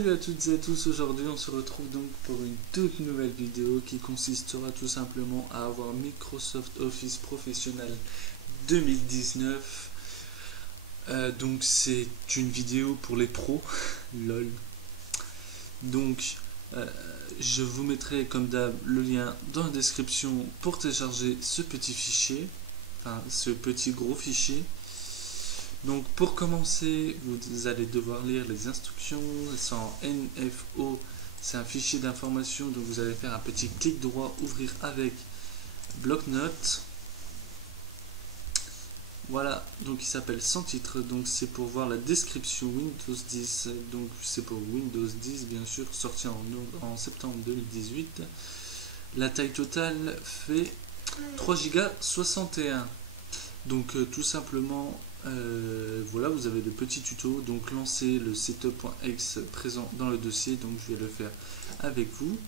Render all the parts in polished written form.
Salut à toutes et à tous, aujourd'hui on se retrouve donc pour une toute nouvelle vidéo qui consistera tout simplement à avoir Microsoft Office Professionnel 2019. Donc c'est une vidéo pour les pros, lol. Donc je vous mettrai comme d'hab le lien dans la description pour télécharger ce petit fichier, enfin ce petit gros fichier. Donc pour commencer, vous allez devoir lire les instructions. C'est en NFO, c'est un fichier d'information, donc vous allez faire un petit clic droit, ouvrir avec bloc-notes. Voilà, donc il s'appelle sans titre, donc c'est pour voir la description Windows 10, donc c'est pour Windows 10 bien sûr, sorti en septembre 2018. La taille totale fait 3 Go 61. Donc tout simplement, voilà, vous avez le petit tuto, donc lancez le setup.exe présent dans le dossier, donc je vais le faire avec vous.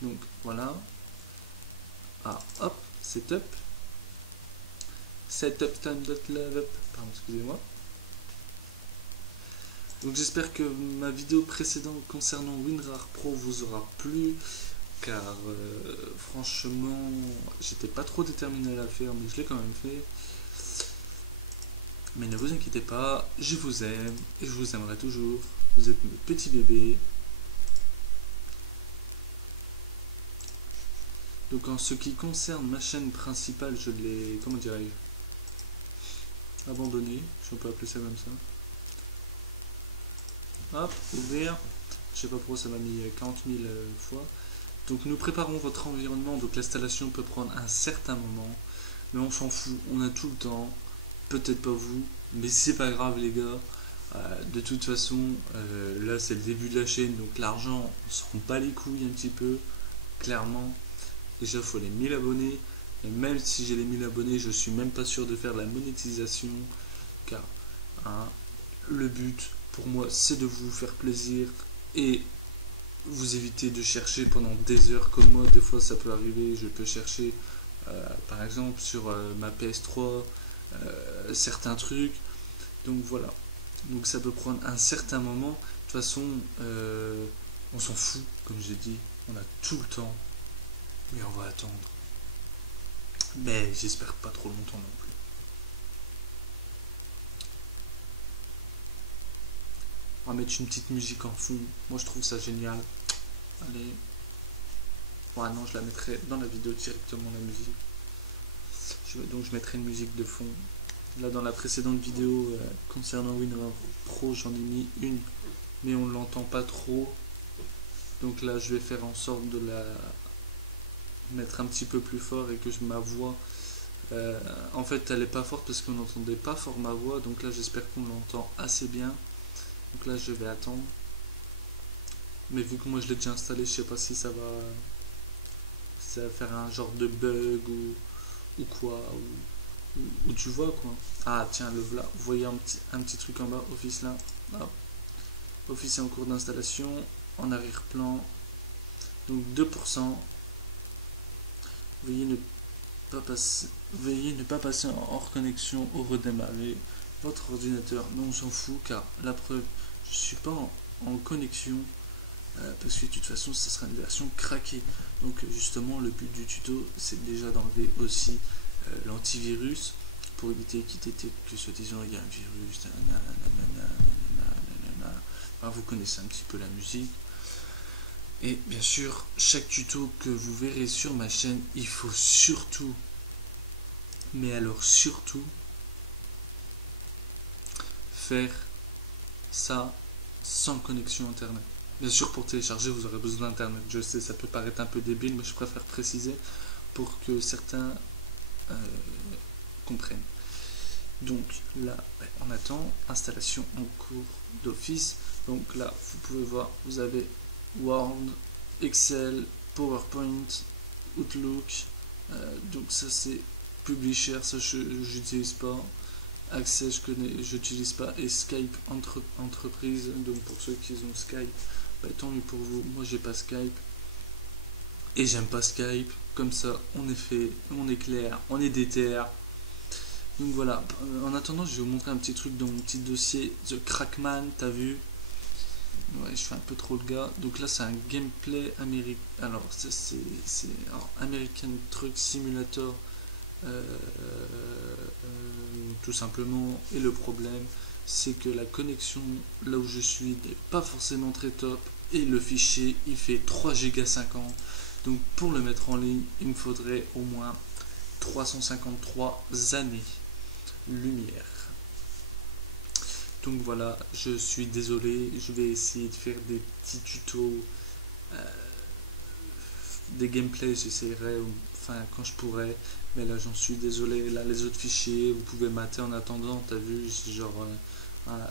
Donc voilà, hop, setup time.love, pardon, excusez-moi. Donc j'espère que ma vidéo précédente concernant WinRAR Pro vous aura plu, car franchement j'étais pas trop déterminé à la faire, mais je l'ai quand même fait. Mais ne vous inquiétez pas, je vous aime et je vous aimerai toujours. Vous êtes mes petits bébés. Donc en ce qui concerne ma chaîne principale, je l'ai, comment dirais-je, abandonnée, si on peut appeler ça comme ça. Hop, ouvrir. Je sais pas pourquoi ça m'a mis 40 000 fois. Donc nous préparons votre environnement, donc l'installation peut prendre un certain moment, mais on s'en fout, on a tout le temps. Peut-être pas vous, mais c'est pas grave les gars. De toute façon, là c'est le début de la chaîne, donc l'argent, on s'en bat les couilles un petit peu, clairement. Déjà, il faut les 1000 abonnés, et même si j'ai les 1000 abonnés, je suis même pas sûr de faire la monétisation, car le but pour moi c'est de vous faire plaisir et vous éviter de chercher pendant des heures comme moi. Des fois ça peut arriver, je peux chercher par exemple sur ma PS3 certains trucs, donc voilà, donc ça peut prendre un certain moment. De toute façon on s'en fout, comme j'ai dit, on a tout le temps, mais on va attendre, mais j'espère pas trop longtemps non plus. On va mettre une petite musique en fond, moi je trouve ça génial. Allez, ouais, non, je la mettrai dans la vidéo directement, la musique. Donc je mettrai une musique de fond. Là dans la précédente vidéo concernant WinRAR Pro, j'en ai mis une, mais on ne l'entend pas trop. Donc là je vais faire en sorte de la mettre un petit peu plus fort et que ma voix, en fait elle est pas forte parce qu'on n'entendait pas fort ma voix. Donc là j'espère qu'on l'entend assez bien. Donc là je vais attendre. Mais vu que moi je l'ai déjà installé, je sais pas si ça va faire un genre de bug ou quoi, ou tu vois quoi. Ah tiens, le voilà, vous voyez un petit truc en bas, Office là. Hop. Office est en cours d'installation, en arrière-plan, donc 2%. Veuillez ne pas passer en hors connexion au redémarrer votre ordinateur. Non, on s'en fout, car la preuve, je suis pas en connexion, parce que de toute façon ça sera une version craquée. Donc justement le but du tuto c'est déjà d'enlever aussi l'antivirus pour éviter qu'il détecte que soi-disant il y a un virus, enfin, vous connaissez un petit peu la musique. Et bien sûr, chaque tuto que vous verrez sur ma chaîne, il faut surtout, mais alors surtout, faire ça sans connexion internet. Bien sûr, pour télécharger, vous aurez besoin d'internet. Je sais, ça peut paraître un peu débile, mais je préfère préciser pour que certains comprennent. Donc là, on attend, installation en cours d'Office. Donc là, vous pouvez voir, vous avez Word, Excel, PowerPoint, Outlook. Donc ça c'est Publisher, ça je n'utilise pas. Access je n'utilise pas, et Skype entreprise. Donc pour ceux qui ont Skype, tant mieux pour vous. Moi j'ai pas Skype et j'aime pas Skype. Comme ça on est fait, on est clair, on est déter. Donc voilà, en attendant je vais vous montrer un petit truc dans mon petit dossier The Crackman, t'as vu. Ouais, je fais un peu trop le gars. Donc là, c'est un gameplay américain. Alors, ça, c'est American Truck Simulator. Tout simplement. Et le problème, c'est que la connexion là où je suis n'est pas forcément très top. Et le fichier, il fait 3,50 Go. Donc, pour le mettre en ligne, il me faudrait au moins 353 années-lumière. Donc voilà, je suis désolé, je vais essayer de faire des petits tutos, des gameplays, j'essaierai, enfin quand je pourrai, mais là j'en suis désolé. Là les autres fichiers, vous pouvez mater en attendant, t'as vu, c'est genre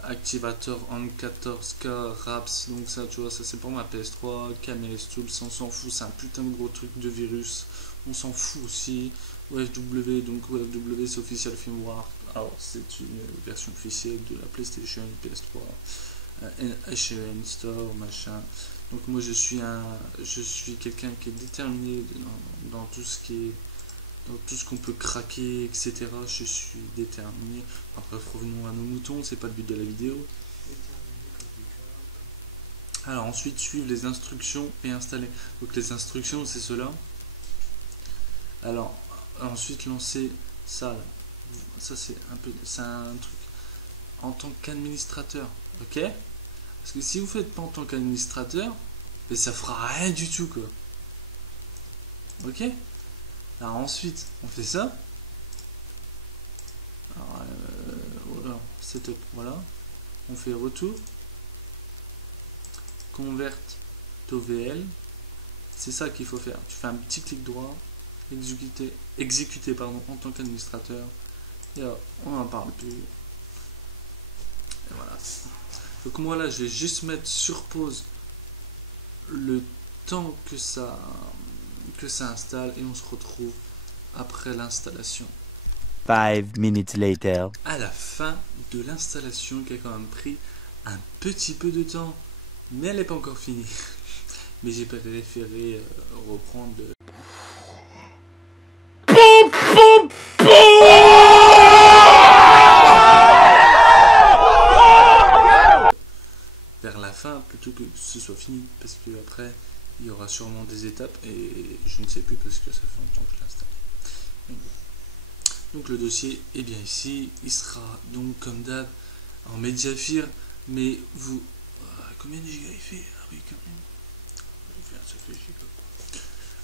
activateur en 14K RAPS, donc ça tu vois, ça c'est pour ma PS3, Cameras Tools, on s'en fout, c'est un putain de gros truc de virus, on s'en fout aussi. OFW, donc OFW c'est Official Firmware, alors c'est une version officielle de la PlayStation, PS3, HN Store, machin. Donc moi je suis quelqu'un qui est déterminé dans tout ce qui est, dans tout ce qu'on peut craquer, etc. Je suis déterminé. Après revenons à nos moutons, c'est pas le but de la vidéo. Alors ensuite suivre les instructions et installer. Donc les instructions c'est cela. Alors ensuite lancer ça là. Ça c'est un truc en tant qu'administrateur, ok? Parce que si vous faites pas en tant qu'administrateur, ben ça fera rien du tout quoi. Ok? Alors ensuite on fait ça. Alors voilà, setup, voilà. On fait retour. Convert TOVL. C'est ça qu'il faut faire. Tu fais un petit clic droit, exécuter pardon, en tant qu'administrateur. Et là, on n'en parle plus. Et voilà. Donc moi là, je vais juste mettre sur pause le temps que ça installe et on se retrouve après l'installation. 5 minutes later. À la fin de l'installation qui a quand même pris un petit peu de temps, mais elle n'est pas encore finie. Mais j'ai préféré reprendre vers la fin plutôt que ce soit fini, parce que après il y aura sûrement des étapes et je ne sais plus parce que ça fait longtemps que je l'installe. Donc le dossier est bien ici, il sera donc comme d'hab en Mediafire, mais vous... combien de gigas il fait? Ah oui quand même, il fait un sacré giga.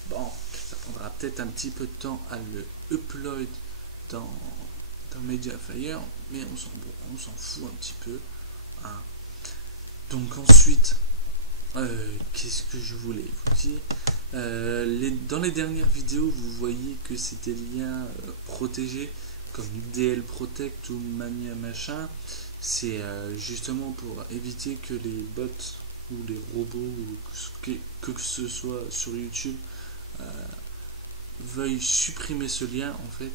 Bon, ça prendra peut-être un petit peu de temps à le upload dans Mediafire, mais on s'en fout un petit peu. Hein. Donc ensuite, qu'est-ce que je voulais vous dire? Dans les dernières vidéos, vous voyez que c'était liens protégés comme DL Protect ou Mania machin. C'est justement pour éviter que les bots ou les robots ou que ce soit sur YouTube veuillent supprimer ce lien en fait,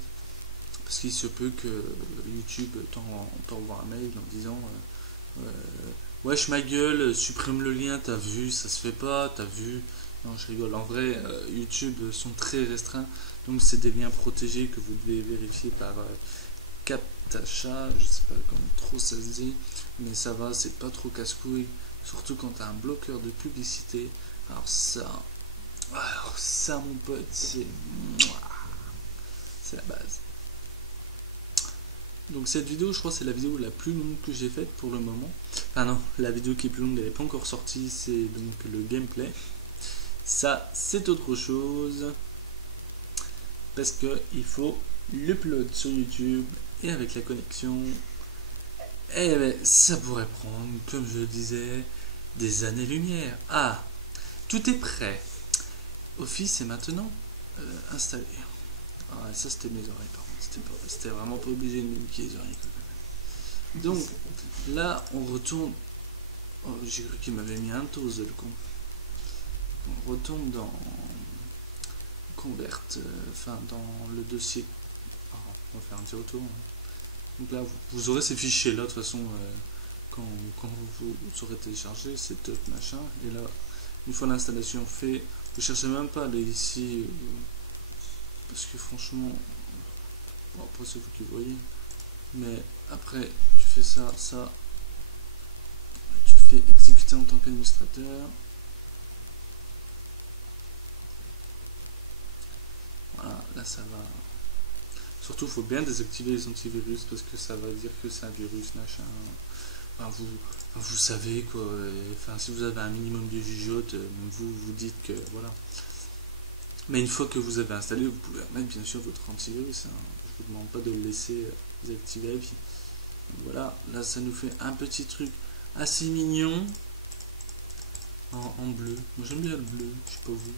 parce qu'il se peut que YouTube t'envoie un mail en disant wesh ma gueule, supprime le lien, t'as vu, ça se fait pas, t'as vu. Non, je rigole. En vrai, YouTube sont très restreints, donc c'est des liens protégés que vous devez vérifier par Captcha, je sais pas comment trop ça se dit, mais ça va, c'est pas trop casse-couille, surtout quand t'as un bloqueur de publicité. Alors ça mon pote, c'est la base. Donc cette vidéo, je crois, c'est la vidéo la plus longue que j'ai faite pour le moment. Enfin non, la vidéo qui est plus longue, elle n'est pas encore sortie, c'est donc le gameplay. Ça, c'est autre chose. Parce que il faut l'upload sur YouTube et avec la connexion. Et ben, ça pourrait prendre, comme je le disais, des années-lumière. Ah, tout est prêt. Office est maintenant installé. Ah, ça c'était mes oreilles par contre. C'était vraiment pas obligé de me niquer les oreilles. Donc là on retourne. Oh, j'ai cru qu'il m'avait mis un toast le con. On retourne dans Convert, enfin dans le dossier. Oh, on va faire un petit retour. Donc là vous aurez ces fichiers là de toute façon quand vous aurez téléchargé, c'est top machin. Et là une fois l'installation fait, vous cherchez même pas à aller ici parce que franchement, bon, après c'est vous qui voyez, mais après tu fais ça, tu fait exécuter en tant qu'administrateur. Voilà, là ça va. Surtout, il faut bien désactiver les antivirus parce que ça va dire que c'est un virus, machin. Enfin, vous savez quoi. Enfin, si vous avez un minimum de jugeote, vous dites que voilà. Mais une fois que vous avez installé, vous pouvez remettre bien sûr votre antivirus. Hein. Je vous demande pas de le laisser désactiver à vie. Voilà, là ça nous fait un petit truc assez mignon en bleu. Moi j'aime bien le bleu, je sais pas vous.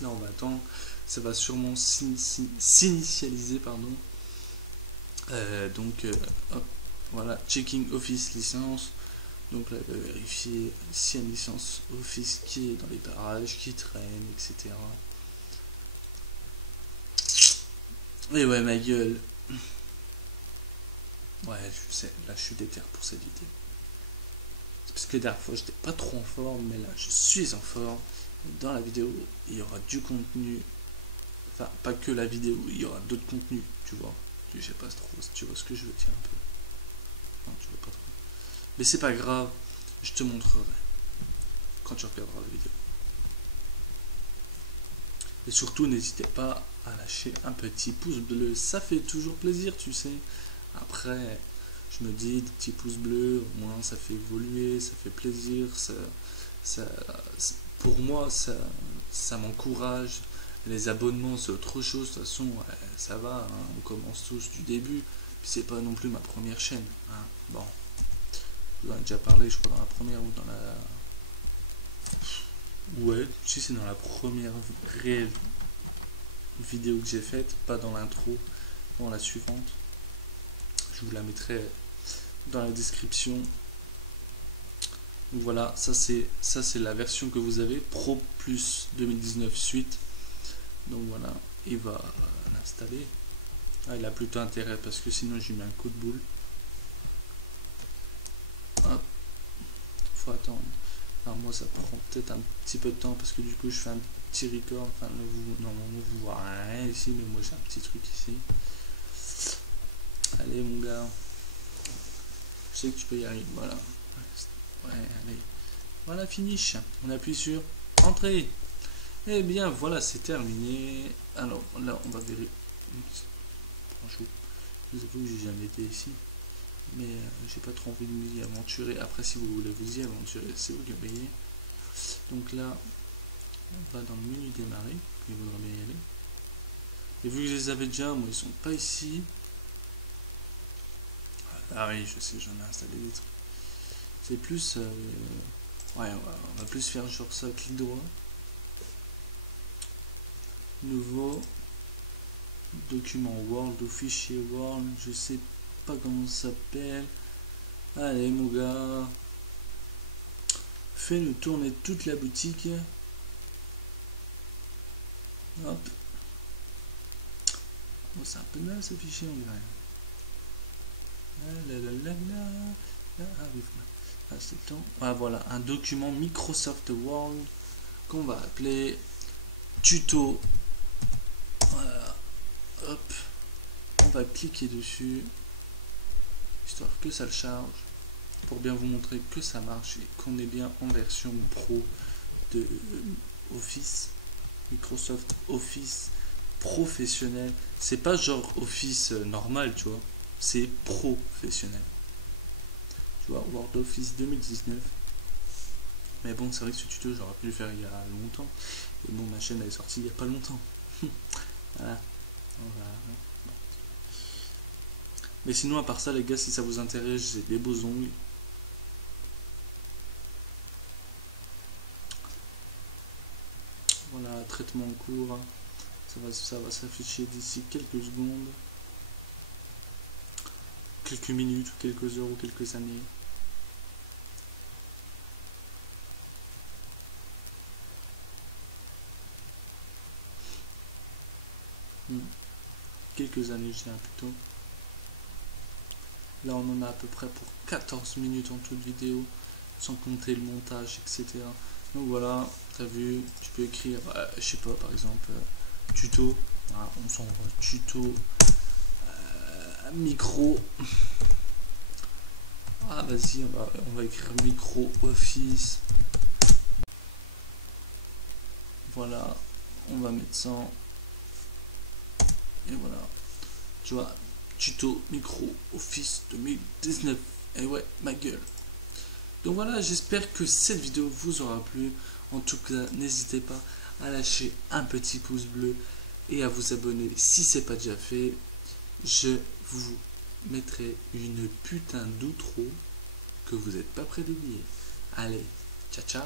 Là on va attendre, ça va sûrement s'initialiser, pardon. Hop, voilà, checking Office licence. Donc là il va vérifier s'il y a une licence Office qui est dans les parages, qui traîne, etc. Et ouais, ma gueule. Ouais, je sais, là je suis déter pour cette vidéo. C'est parce que la dernière fois j'étais pas trop en forme, mais là je suis en forme. Dans la vidéo, il y aura du contenu. Enfin, pas que la vidéo, il y aura d'autres contenus, tu vois. Je sais pas trop si tu vois ce que je veux dire un peu. Non, tu vois pas trop. Mais c'est pas grave, je te montrerai quand tu regarderas la vidéo. Et surtout, n'hésitez pas à lâcher un petit pouce bleu, ça fait toujours plaisir, tu sais. Après, je me dis, des petits pouces bleus, au moins ça fait évoluer, ça fait plaisir, pour moi, ça m'encourage. Les abonnements, c'est autre chose, de toute façon, ça va, hein, on commence tous du début, puis c'est pas non plus ma première chaîne. Hein. Bon, je vous en ai déjà parlé, je crois, dans la première ou dans la... Ouais, si c'est dans la première réelle vidéo que j'ai faite, pas dans l'intro, dans la suivante. Je vous la mettrai dans la description. Donc voilà, ça c'est la version que vous avez, Pro Plus 2019 Suite. Donc voilà, il va l'installer. Ah, il a plutôt intérêt parce que sinon j'ai mis un coup de boule. Hop, faut attendre. Enfin, moi ça prend peut-être un petit peu de temps parce que du coup je fais un petit record. Enfin, normalement vous voyez rien ici, mais moi j'ai un petit truc ici. Allez mon gars, je sais que tu peux y arriver. Voilà. Ouais, allez. Voilà, finish. On appuie sur Entrée. Et bien voilà, c'est terminé. Alors là, on va vérifier. Franchement, je vous avoue que j'ai jamais été ici, mais j'ai pas trop envie de m'y aventurer. Après, si vous voulez vous y aventurer, c'est vous qui payez. Donc là, on va dans le menu démarrer. Il vaudra bien y aller. Et vu que je les avais déjà, moi ils sont pas ici. Ah oui, je sais, j'en ai installé des trucs. C'est plus ouais, on va plus faire genre ça, clic droit, nouveau document Word ou fichier Word, je sais pas comment ça s'appelle. Allez mon gars, fais-nous tourner toute la boutique. Hop, oh, c'est un peu mal ce fichier, on dirait. Ah oui, ah, c'est le temps. Ah, voilà, un document Microsoft Word qu'on va appeler tuto. Voilà, hop, on va cliquer dessus histoire que ça le charge pour bien vous montrer que ça marche et qu'on est bien en version pro de Office, Microsoft Office professionnel. C'est pas genre Office normal, tu vois. C'est professionnel. Tu vois, Word Office 2019. Mais bon, c'est vrai que ce tuto, j'aurais pu le faire il y a longtemps. Et bon, ma chaîne elle est sortie il n'y a pas longtemps. Voilà. Bon. Mais sinon, à part ça, les gars, si ça vous intéresse, j'ai des beaux ongles. Voilà, traitement en cours. Ça va s'afficher d'ici quelques secondes. Quelques minutes, ou quelques heures, ou quelques années. Quelques années, je dirais plutôt. Là, on en a à peu près pour 14 minutes en toute vidéo, sans compter le montage, etc. Donc voilà, t'as vu, tu peux écrire, je sais pas, par exemple, tuto. Voilà, on s'en va, tuto. Micro Ah, vas-y, on va écrire micro office. Voilà, on va mettre 100. Et voilà. Tu vois, tuto micro office 2019. Et ouais, ma gueule. Donc voilà, j'espère que cette vidéo vous aura plu. En tout cas, n'hésitez pas à lâcher un petit pouce bleu et à vous abonner si c'est pas déjà fait. Je vous mettrai une putain d'outro que vous n'êtes pas prêt d'oublier. Allez, ciao ciao.